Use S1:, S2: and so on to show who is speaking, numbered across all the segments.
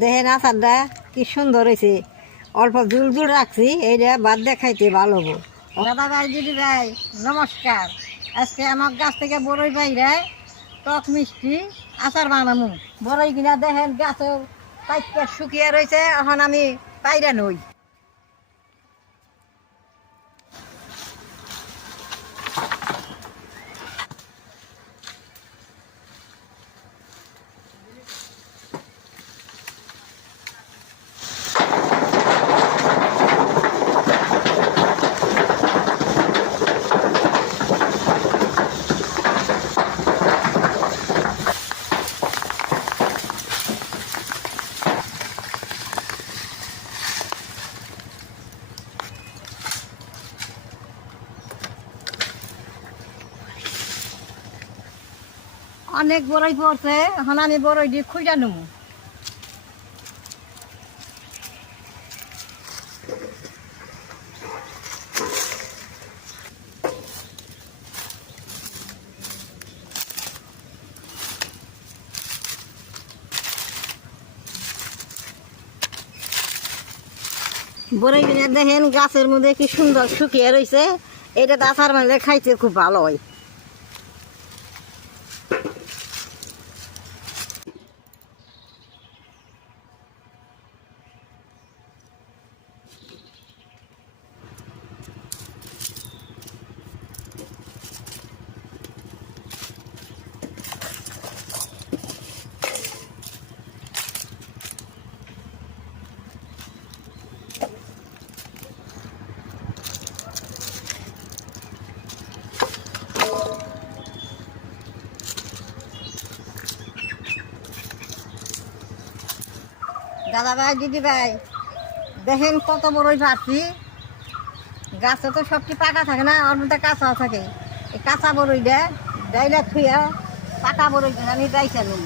S1: দেখেন আচারটা কি সুন্দর হয়েছে। অল্প জুল জুল রাখছি, এইটা বাদ দেখাইতে ভালো হব। দাদা ভাই, দিদি ভাই, নমস্কার। আজকে আমার গাছ থেকে বড়ই বাইরে, টক মিষ্টি, আচার বানামু। বড়ই কিনা দেখেন গাছও পাইকা শুকিয়ে রয়েছে, এখন আমি পাইরা নই। অনেক বড়ই পড়ছে এখন আমি বড়ই দিয়ে খুঁজা নেব বড়ই দেখেন গাছের মধ্যে কি সুন্দর শুকিয়ে রয়েছে এটা দাসার মধ্যে খাইতে খুব ভালো হয়। দাদা ভাই, দিদি ভাই, দেখেন কত বড়ই পাচ্ছি গাছে তো সবটি পাকা থাকে না? মধ্যে কাঁচা থাকে। এই কাঁচা বড়ই দে, ডাইলা থুয়া পাকা বড়ই দিয়ে আমি ডাইছা নিই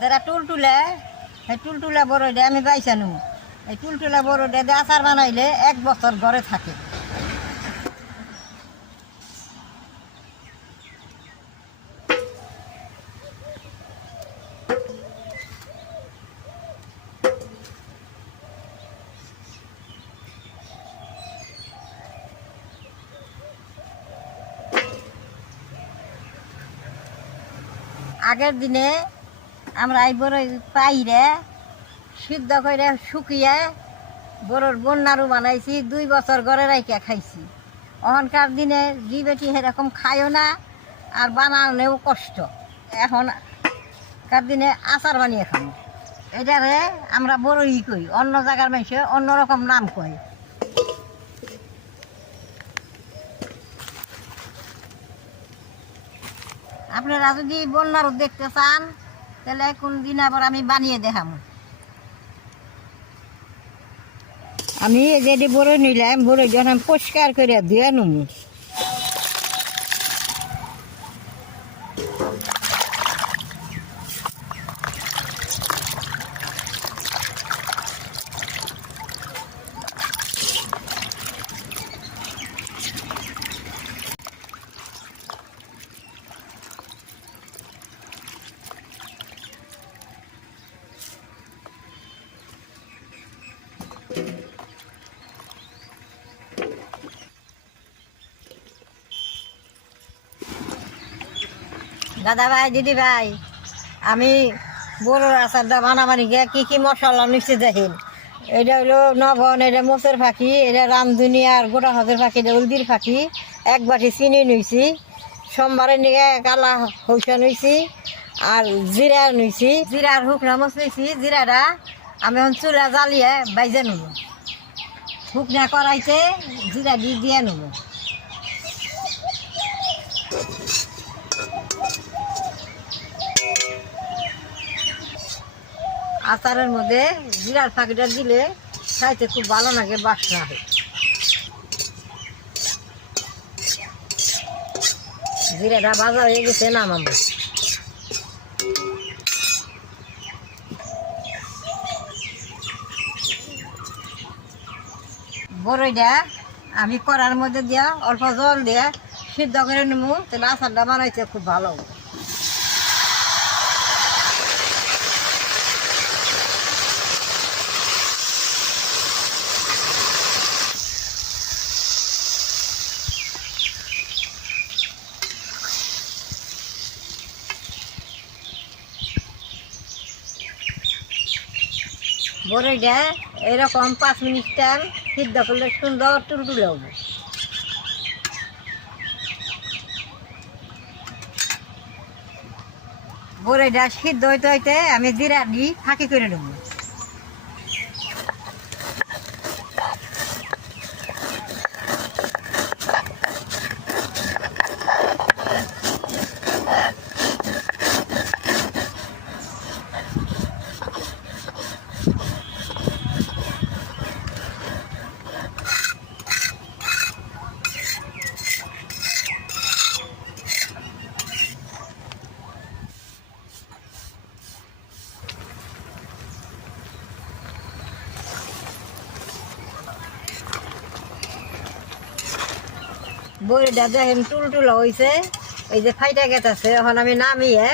S1: যারা টুল তুলে সেই টুল তুলে বড়ই দিয়ে আমি বাইছা নিব এই টুল তুলে বড়ই দিয়ে আচার বানাইলে এক বছর ঘরে থাকে। আগের দিনে আমরা এই বড় পাইরে সিদ্ধ করে শুকিয়ে বড়োর বন্যারু বানাইছি, দুই বছর ঘরে রাইকে খাইছি। অহনকার দিনে জি বেটি সেরকম খায়ও না আর বানানেও কষ্ট। এখন কার দিনে আচার বানিয়ে খাব। এটারে আমরা বড়ই কই, অন্য জায়গার মানুষে অন্যরকম নাম কয়। আপনারা যদি বন্যার দেখতে চান, তাহলে কোন দিন আবার আমি বানিয়ে দেখাম। আমি যদি বড় নিলাম, বড় যখন পরিষ্কার করে দিয়ে নেব দাদা ভাই দিদি ভাই আমি বড় আচারটা বানাবানি গিয়ে কী কী মশলা নিচ্ছে দেখেন। এটা হলো নবন এটা মোচের ফাঁকি, এটা রামধুনি আর গোটা হাতের ফাঁকি, এটা উলদির ফাঁকি। এক বাটি চিনি নিয়েছি সোমবারে নিয়ে কালা হৌসা নিয়েছি, আর জিরা নিয়েছি। জিরার শুকনা মচ নিয়েছি, জিরাটা আমি এখন চুলা জ্বালিয়ে বাইজে নেব। শুকনা করাইতে জিরা দিয়ে দিয়ে নেব। আচারের মধ্যে জিরার ফাঁকিটা দিলে খাইতে খুব ভালো লাগে, বাসনা হয়। জিরাটা ভাজা হয়ে গেছে, নামাবো। বড়ইটা আমি করার মধ্যে দিয়া অল্প জল দিয়া সিদ্ধ করে নেব তাহলে আচারটা বানাইছে খুব ভালো বড়িটা এরকম পাঁচ মিনিট টাইম সিদ্ধ করলে সুন্দর টুলটুলে হবে। বড়িটা সিদ্ধ হইতে হইতে আমি জিরা দিই ফাঁকি করে নেব। বড়িটা দেখেন টুলটুলা হইছে। এই যে ফাইটা গেছে এখন আমি নামিয়ে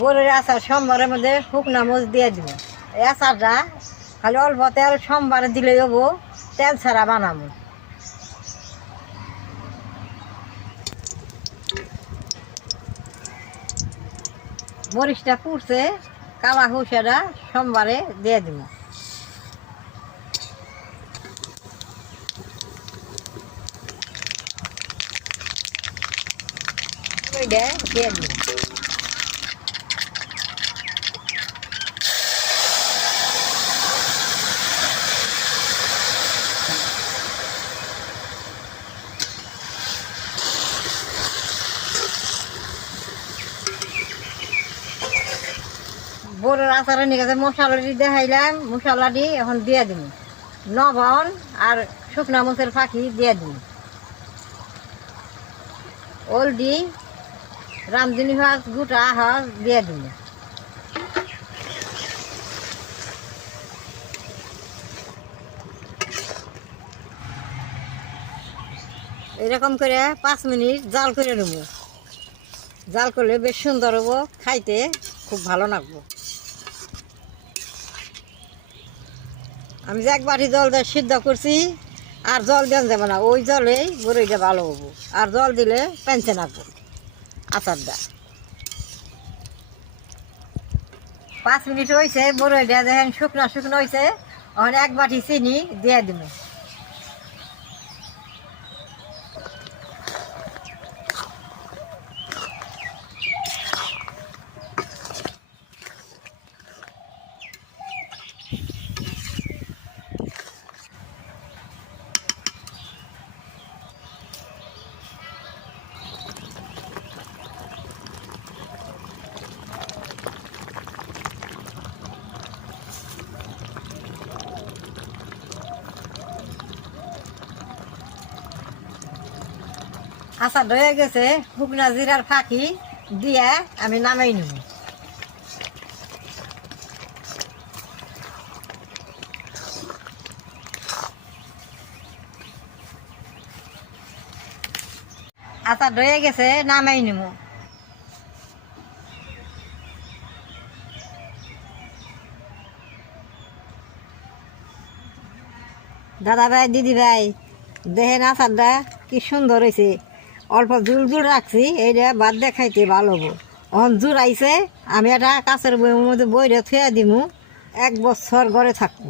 S1: বড়ির আচার সোমবারের মধ্যে শুকনা মরিচ দিয়ে দিব। এই আচারটা খালি অল্প তেল সোমবারে দিলে হব, তেল ছাড়া বানাবো। মরিচটা পুড়ছে। কালা সেটা সোমবারে দিয়ে দিব। দিয়ে দিব। বড়ের আচারে নিয়ে গেছে মশলাটি দেখাইলাম মশলাটি এখন দিয়ে দিন লবণ আর শুকনা মরিচের ফাঁকি দিয়ে দিন হলদি রামদিনী হাঁস গোটা হাঁস দিয়ে দিন এরকম করে পাঁচ মিনিট জাল করে নেব। জাল করলে বেশ সুন্দর হব, খাইতে খুব ভালো লাগবো। আমি যে এক বাটি জল দিয়ে সিদ্ধ করছি, আর জল দেন যাবে না, ওই জলেই বড়ইটা ভালো হব। আর জল দিলে পেনছে নাকবো আচারটা পাঁচ মিনিট হয়েছে বড়ইটা দেখেন শুকনো শুকনো হয়েছে ওখানে এক বাটি চিনি দিয়ে দেবো আচার হয়ে গেছে, শুকনা জিরার ফাঁকি দিয়ে আমি নামাই নিব। আচার হয়ে গেছে, নামাই নিব। দাদা ভাই, দিদি ভাই, দেখেন আচারটা কি সুন্দর হয়েছে অল্প জুল জুল রাখছি, এইটা বাদ দেখাইতে ভালো হব। অন জুর আইছে, আমি এটা কাছের বইয়ের মধ্যে বইরে থুয়ে দিমু, এক বছর ঘরে থাকব।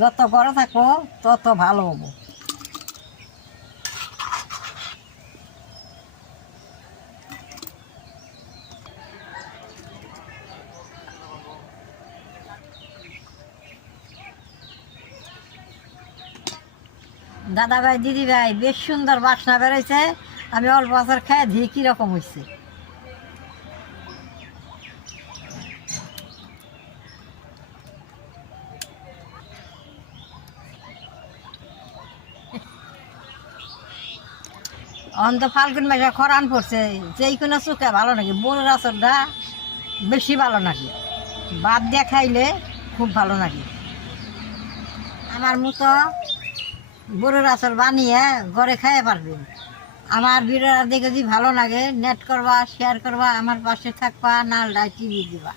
S1: যত বড় থাকব, তত ভালো হব। দাদা ভাই দিদি ভাই বেশ সুন্দর বাসনা বেড়াইছে আমি অল্প বছর খেয়ে ধীরে কীরকম হয়েছে অন্ত ফাল্গুন মাসে খরান পড়ছে, যেই কোনো চোখে ভালো নাকি? বড় আচরটা বেশি ভালো নাকি? বাদ দিয়ে খাইলে খুব ভালো নাকি? আমার মতো গরুর আচর বানিয়ে ঘরে খাইয়ে পারবেন আমার ভিডিওটা দেখে যদি ভালো লাগে নেট করবা শেয়ার করবা, আমার পাশে থাকবা নালটা টিভি দিবা।